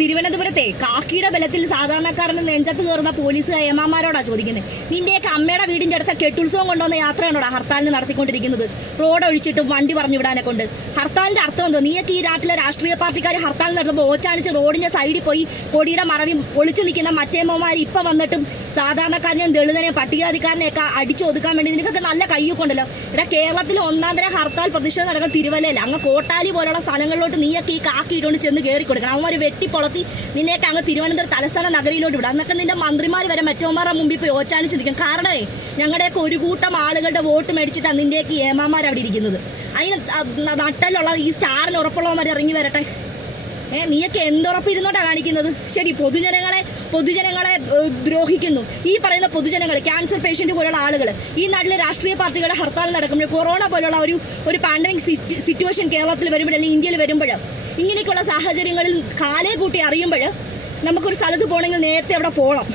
തിരുവനന്തപുരത്തെ കാക്കിയുടെ ബലത്തിൽ സാധാരണക്കാരന് നെഞ്ചത്ത് കയറുന്ന പോലീസ് ഏമാമാരോടാണ് ചോദിക്കുന്നത്. നിന്റെയൊക്കെ അമ്മയുടെ വീടിൻ്റെ അടുത്ത കെട്ടുത്സവം കൊണ്ടുവന്ന യാത്രയാണോടാ ഹർത്താലിന് നടത്തിക്കൊണ്ടിരിക്കുന്നത്? റോഡ് ഒഴിച്ചിട്ടും വണ്ടി പറഞ്ഞു വിടാനെ കൊണ്ട്. ഹർത്താലിന്റെ അർത്ഥം എന്തോ? നീയൊക്കെ ഈ നാട്ടിലെ രാഷ്ട്രീയ പാർട്ടിക്കാർ ഹർത്താൽ നടത്തുമ്പോൾ ഓച്ചാനിച്ച് റോഡിന്റെ സൈഡിൽ പോയി കൊടിയുടെ മറവി ഒളിച്ചു നിൽക്കുന്ന മറ്റേമ്മമാർ ഇപ്പം വന്നിട്ടും സാധാരണക്കാരനെയും ദളിതനെയും പട്ടികജാതിക്കാരനെയൊക്കെ അടിച്ചു ഒതുക്കാൻ വേണ്ടി നിനക്കൊക്കെ നല്ല കയ്യൊക്കെ ഉണ്ടല്ലോ. ഇവിടെ കേരളത്തിൽ ഒന്നാം തരം ഹർത്താൽ പ്രതിഷേധം നടക്കുന്ന തിരുവല്ലയില്ല, അങ്ങ് കോട്ടാലി പോലുള്ള സ്ഥലങ്ങളിലോട്ട് നീയൊക്കെ ഈ കാക്കി ഇട്ടുകൊണ്ട് ചെന്ന് കയറി കൊടുക്കണം. അവന്മാർ വെട്ടിപ്പൊളത്തി നിന്നെയൊക്കെ അങ്ങ് തിരുവനന്തപുരം തലസ്ഥാന നഗരിയിലോട്ട് വിടാം. എന്നൊക്കെ നിന്റെ മന്ത്രിമാർ വരെ മറ്റോമാരുടെ മുമ്പിൽ പോയി ഓച്ചാനിച്ച് നിൽക്കും. കാരണമേ ഞങ്ങളുടെയൊക്കെ ഒരു കൂട്ടം ആളുകളുടെ വോട്ട് മേടിച്ചിട്ടാണ് നിന്റെയൊക്കെ ഏമാമാർ അവിടെ ഇരിക്കുന്നത്. അതിന് നട്ടലുള്ള ഈ സ്റ്റാറിന് ഉറപ്പുള്ളവന്മാർ ഇറങ്ങി വരട്ടെ. നീയൊക്കെ എന്തുറപ്പിരുന്നോട്ടാണ് കാണിക്കുന്നത്? ശരി, പൊതുജനങ്ങളെ ദ്രോഹിക്കുന്നു. ഈ പറയുന്ന പൊതുജനങ്ങൾ, ക്യാൻസർ പേഷ്യൻ്റ് പോലുള്ള ആളുകൾ, ഈ നാട്ടിലെ രാഷ്ട്രീയ പാർട്ടികളുടെ ഹർത്താൽ നടക്കുമ്പോൾ, കൊറോണ പോലുള്ള ഒരു പാൻഡമിക് സിറ്റുവേഷൻ കേരളത്തിൽ വരുമ്പോൾ അല്ലെങ്കിൽ ഇന്ത്യയിൽ വരുമ്പോൾ, ഇങ്ങനെയൊക്കെയുള്ള സാഹചര്യങ്ങളിൽ കാലേ കൂട്ടി അറിയുമ്പോൾ നമുക്കൊരു സ്ഥലത്ത് പോകണമെങ്കിൽ നേരത്തെ അവിടെ പോകണം,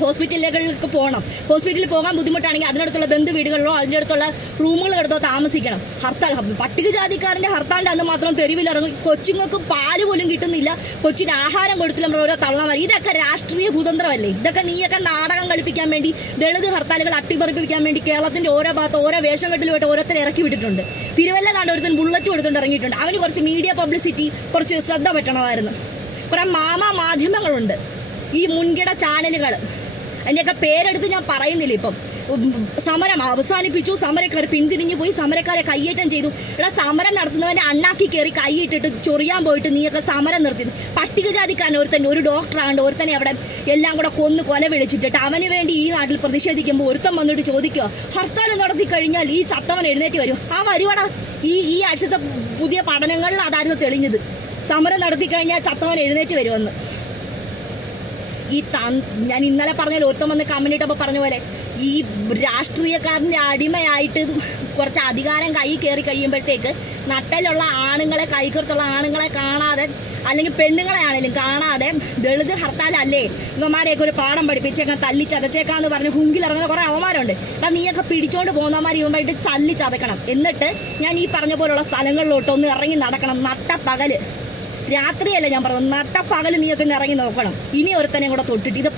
ഹോസ്പിറ്റലുകളിലേക്ക് പോകണം. ഹോസ്പിറ്റലിൽ പോകാൻ ബുദ്ധിമുട്ടാണെങ്കിൽ അതിനടുത്തുള്ള ബന്ധു വീടുകളിലോ അതിൻ്റെ അടുത്തുള്ള റൂമുകളെടുത്തോ താമസിക്കണം. ഹർത്താൽ പട്ടികജാതിക്കാരൻ്റെ ഹർത്താലിൻ്റെ അന്ന് മാത്രം തെരുവിലിറങ്ങും. കൊച്ചുങ്ങൾക്ക് പാല് പോലും കിട്ടുന്നില്ല, കൊച്ചിന് ആഹാരം കൊടുത്തില്ല ഓരോ തള്ളമാർ. ഇതൊക്കെ രാഷ്ട്രീയ ഭൂതന്ത്രമല്ലേ? ഇതൊക്കെ നീയൊക്കെ നാടകം കളിപ്പിക്കാൻ വേണ്ടി, ദളിത് ഹർത്താലുകൾ അട്ടിപ്പറിപ്പിക്കാൻ വേണ്ടി കേരളത്തിൻ്റെ ഓരോ ഭാഗത്ത് ഓരോ വേഷം കെട്ടിലുമായിട്ട് ഓരോരുത്തരെ ഇറക്കി വിട്ടിട്ടുണ്ട്. തിരുവല്ല കാണ്ട് ഒരുത്തൻ ബുള്ളറ്റ് കൊടുത്തുകൊണ്ട് ഇറങ്ങിയിട്ടുണ്ട്. അവന് കുറച്ച് മീഡിയ പബ്ലിസിറ്റി, കുറച്ച് ശ്രദ്ധ പറ്റണമായിരുന്നു. കുറേ മാധ്യമങ്ങളുണ്ട്, ഈ മുൻകിട ചാനലുകൾ, അതിൻ്റെയൊക്കെ പേരെടുത്ത് ഞാൻ പറയുന്നില്ല. ഇപ്പം സമരം അവസാനിപ്പിച്ചു, സമരക്കാർ പിന്തിരിഞ്ഞു പോയി, സമരക്കാരെ കയ്യേറ്റം ചെയ്തു. ഇവിടെ സമരം നടത്തുന്നവനെ അണ്ണാക്കി കയറി കൈയിട്ടിട്ട് ചൊറിയാൻ പോയിട്ട് നീയൊക്കെ സമരം നിർത്തി. പട്ടികജാതിക്കാരൻ ഒരു ഡോക്ടറാണ്ട് ഒരുത്തനെ അവിടെ എല്ലാം കൂടെ കൊല വിളിച്ചിട്ടിട്ട് അവന് വേണ്ടി ഈ നാട്ടിൽ പ്രതിഷേധിക്കുമ്പോൾ ഒരുത്തം വന്നിട്ട് ചോദിക്കുക, ഹർത്താൽ നടത്തി കഴിഞ്ഞാൽ ഈ ചത്തവൻ എഴുന്നേറ്റ് വരും. ആ വരുവാടാ. ഈ ആഴ്ചത്തെ പുതിയ പഠനങ്ങളിൽ അതായിരുന്നു തെളിഞ്ഞത്. സമരം നടത്തി കഴിഞ്ഞാൽ ചത്തവൻ എഴുന്നേറ്റ് വരുമെന്ന്. ഞാൻ ഇന്നലെ പറഞ്ഞ ഒരുത്തം വന്ന് കമന്റിട്ടപ്പോൾ പറഞ്ഞ പോലെ ഈ രാഷ്ട്രീയക്കാരൻ്റെ അടിമയായിട്ട് കുറച്ച് അധികാരം കൈ കയറി കഴിയുമ്പോഴത്തേക്ക് നട്ടലുള്ള ആണുങ്ങളെ, കൈക്കുറത്തുള്ള ആണുങ്ങളെ കാണാതെ, അല്ലെങ്കിൽ പെണ്ണുങ്ങളെ ആണെങ്കിലും കാണാതെ, ദളിത് ഹർത്താലല്ലേ ഇവന്മാരെയൊക്കെ ഒരു പാഠം പഠിപ്പിച്ചേക്കാൻ തല്ലിച്ചതച്ചേക്കാന്ന് പറഞ്ഞ് ഹുങ്കിലിറങ്ങുന്ന കുറേ അവന്മാരുണ്ട്. അപ്പം നീയൊക്കെ പിടിച്ചോണ്ട് പോകുന്നവന്മാർ ഇവന്മായിട്ട് തല്ലിച്ചതക്കണം. എന്നിട്ട് ഞാൻ ഈ പറഞ്ഞ പോലുള്ള സ്ഥലങ്ങളിലോട്ടൊന്ന് ഇറങ്ങി നടക്കണം. നട്ടപ്പകല്, രാത്രിയല്ല ഞാൻ പറഞ്ഞത്, നട്ടപ്പകൽ നീയൊക്കെ ഇറങ്ങി നോക്കണം. ഇനി ഒരുത്തനെയും കൂടെ തൊട്ടിട്ട് ഇത്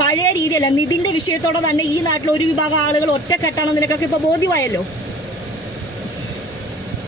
പഴയ രീതിയല്ല. നിതിൻ്റെ വിഷയത്തോടെ തന്നെ ഈ നാട്ടിൽ ഒരു വിഭാഗം ആളുകൾ ഒറ്റക്കെട്ടാണെന്ന് നിനക്കൊക്കെ ഇപ്പോൾ ബോധ്യമായല്ലോ.